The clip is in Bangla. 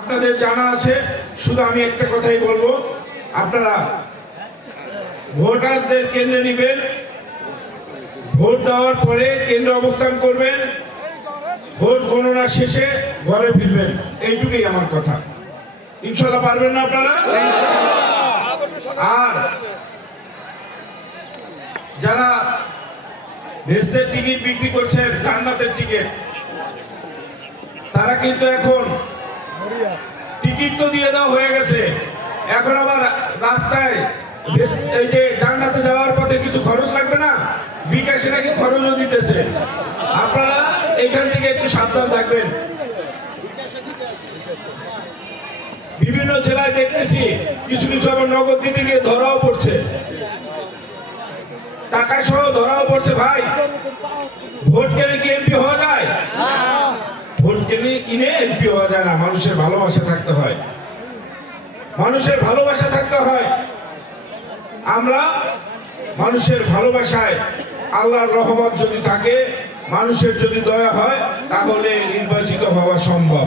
আপনাদের জানা আছে, শুধু আমি একটা কথাই বলবো, আপনারা ভোটারদের কেন্দ্রে নেবেন, ভোট দেওয়ার পরে কেন্দ্রে অবস্থান করবেন, ভোট গণনা শেষে ঘরে ফিরবেন। এইটুকুই আমার কথা। ইনশাল্লাহ পারবেন না আপনারা? আর যারা ভেস্তের টিকিট বিক্রি করছেন, জান্নাতের টিকিট, তারা কিন্তু এখন টিকিট তো দিয়ে দেওয়া হয়ে গেছে, এখন আবার রাস্তায় এই যে জান্নাতে যাওয়ার পথে কিছু খরচ লাগবে না, বিকাশে নাকি খরচও দিতেছে। আপনারা এখান থেকে একটু সাবধান থাকবেন। বিভিন্ন জেলায় দেখতেছি কিছু কিছু আবার নগদ দিতে গিয়ে ধরাও পড়ছে, টাকা সহ ধরাও পড়ছে। ভাই, ভোট কেনে কি এমপি হওয়া যায়? ভোট কিনে এমপি হওয়া যায় না। মানুষের ভালোবাসা থাকতে হয়, মানুষের ভালোবাসা থাকতে হয়। আমরা মানুষের ভালোবাসায়, আল্লাহর রহমত যদি থাকে, মানুষের যদি দয়া হয়, তাহলে নির্বাচিত হওয়া সম্ভব।